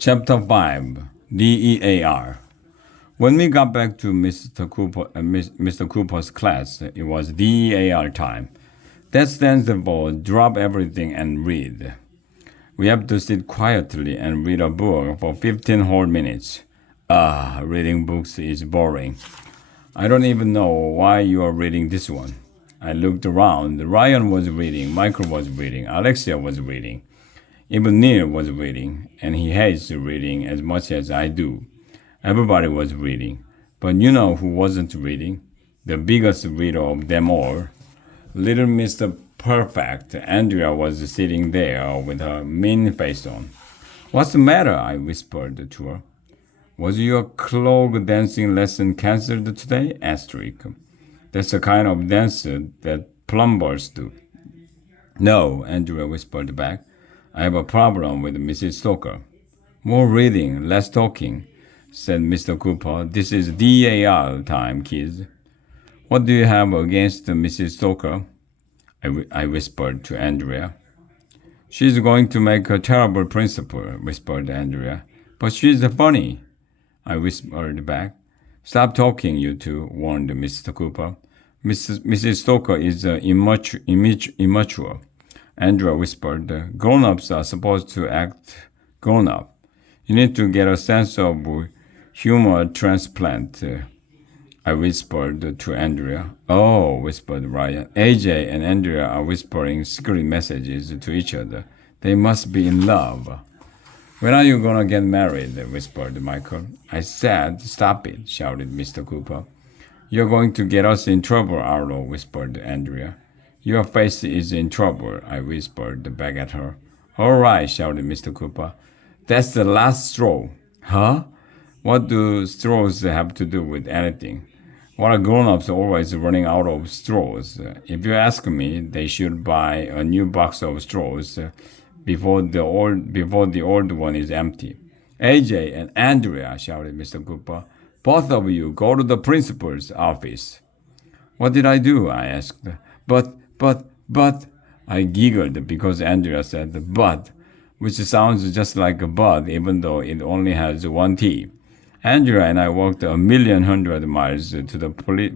Chapter 5 DEAR. When we got back to Mr. Cooper's class, it was DEAR time. That stands for drop everything and read. We have to sit quietly and read a book for 15 whole minutes. Reading books is boring. I don't even know why you are reading this one. I looked around. Ryan was reading, Michael was reading, Alexia was reading. Even Neil was reading, and he hates reading as much as I do. Everybody was reading. But you know who wasn't reading? The biggest reader of them all. Little Mr. Perfect, Andrea was sitting there with her mean face on. What's the matter? I whispered to her. Was your clog dancing lesson cancelled today? Asterisk. That's the kind of dance that plumbers do. No, Andrea whispered back. I have a problem with Mrs. Stoker. More reading, less talking, said Mr. Cooper. This is DAR time, kids. What do you have against Mrs. Stoker? I whispered to Andrea. She's going to make a terrible principal, whispered Andrea. But she's funny, I whispered back. Stop talking, you two, warned Mr. Cooper. Mrs. Stoker is immature. Andrea whispered, grown-ups are supposed to act grown-up. You need to get a sense of humor transplant. I whispered to Andrea. Oh, whispered Ryan. AJ and Andrea are whispering secret messages to each other. They must be in love. When are you gonna get married? Whispered Michael. I said, stop it, shouted Mr. Cooper. You're going to get us in trouble, Arlo, whispered Andrea. Your face is in trouble, I whispered back at her. All right, shouted Mr. Cooper. That's the last straw. Huh? What do straws have to do with anything? What are grown-ups always running out of straws? If you ask me, they should buy a new box of straws before the old one is empty. AJ and Andrea, shouted Mr. Cooper. Both of you go to the principal's office. What did I do? I asked. But, I giggled because Andrea said but, which sounds just like a bud even though it only has one T. Andrea and I walked 1,100,000 miles to the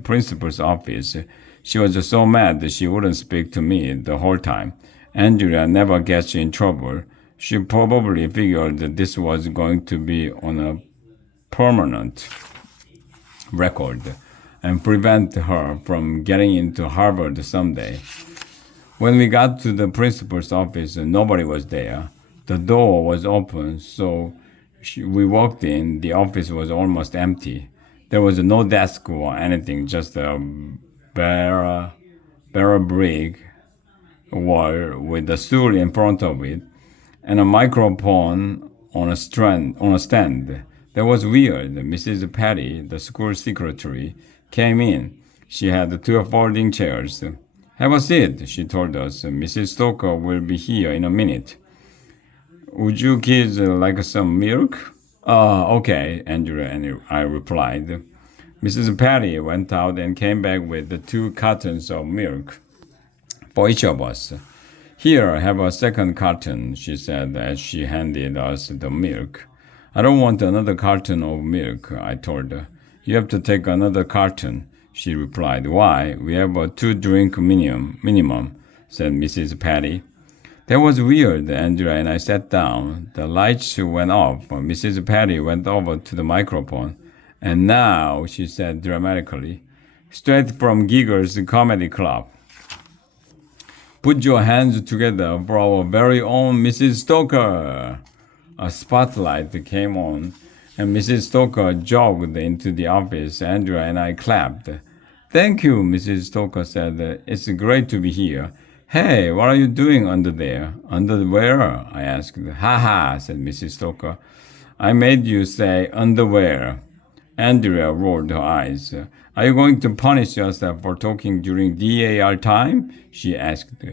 principal's office. She was so mad that she wouldn't speak to me the whole time. Andrea never gets in trouble. She probably figured that this was going to be on a permanent record and prevent her from getting into Harvard someday. When we got to the principal's office, nobody was there. The door was open, so we walked in. The office was almost empty. There was no desk or anything, just a bare brick wall with a stool in front of it and a microphone on a stand. That was weird. Mrs. Patty, the school secretary, came in. She had 2 folding chairs. Have a seat, she told us. Mrs. Stoker will be here in a minute. Would you kids like some milk? Okay, Andrea and I replied. Mrs. Patty went out and came back with 2 cartons of milk for each of us. Here, have a second carton, she said as she handed us the milk. I don't want another carton of milk, I told her. You have to take another carton, she replied. Why? We have a 2-drink minimum, said Mrs. Patty. That was weird. Andrea and I sat down. The lights went off. Mrs. Patty went over to the microphone. And now, she said dramatically, straight from Giggles Comedy Club. Put your hands together for our very own Mrs. Stoker. A spotlight came on, and Mrs. Stoker jogged into the office. Andrea and I clapped. Thank you, Mrs. Stoker said. It's great to be here. Hey, what are you doing under there? Underwear? I asked. Ha ha, said Mrs. Stoker. I made you say underwear. Andrea rolled her eyes. Are you going to punish yourself for talking during DAR time? She asked.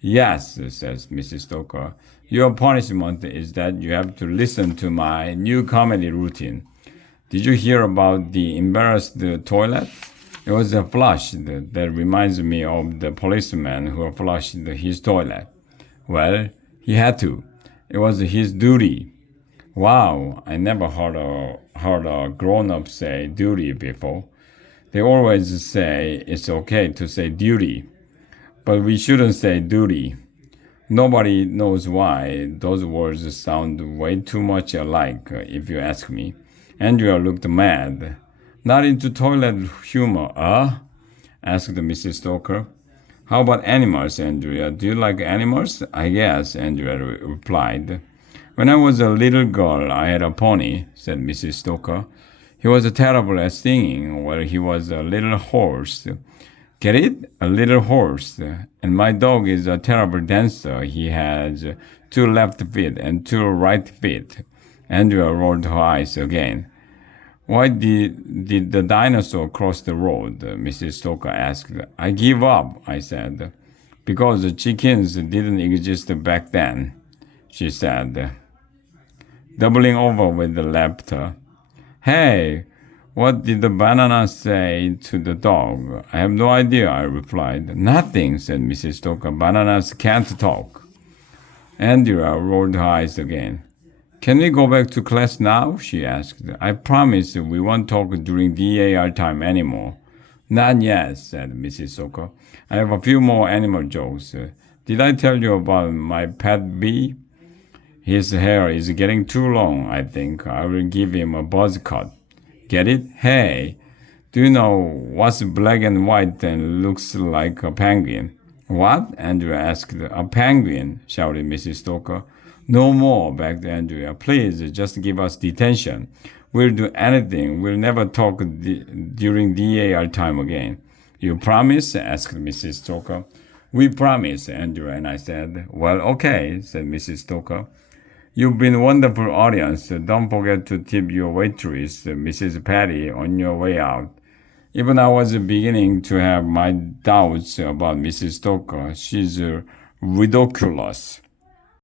Yes, says Mrs. Stoker. Your punishment is that you have to listen to my new comedy routine. Did you hear about the embarrassed toilet? It was a flush that reminds me of the policeman who flushed his toilet. Well, he had to. It was his duty. Wow, I never heard a grown-up say duty before. They always say it's okay to say duty, but we shouldn't say duty. Nobody knows why. Those words sound way too much alike, if you ask me. Andrea looked mad. Not into toilet humor, asked Mrs. Stoker. How about animals, Andrea? Do you like animals? I guess, Andrea replied. When I was a little girl, I had a pony, said Mrs. Stoker. He was terrible at singing. Well, he was a little horse. Get it? A little horse. And my dog is a terrible dancer. He has two left feet and two right feet. Andrea rolled her eyes again. Why did the dinosaur cross the road? Mrs. Stoker asked. I give up, I said. Because the chickens didn't exist back then, she said, doubling over with laughter. Hey, what did the banana say to the dog? I have no idea, I replied. Nothing, said Mrs. Stoker. Bananas can't talk. Andrea rolled her eyes again. Can we go back to class now? She asked. I promise we won't talk during DAR time anymore. Not yet, said Mrs. Stoker. I have a few more animal jokes. Did I tell you about my pet bee? His hair is getting too long, I think. I will give him a buzz cut. Get it? Hey, do you know what's black and white and looks like a penguin? What? Andrea asked. A penguin, shouted Mrs. Stoker. No more, begged Andrea. Please, just give us detention. We'll do anything. We'll never talk during DAR time again. You promise? Asked Mrs. Stoker. We promise, Andrea and I said. Well, okay, said Mrs. Stoker. You've been a wonderful audience. Don't forget to tip your waitress, Mrs. Patty, on your way out. Even I was beginning to have my doubts about Mrs. Stoker. She's ridiculous.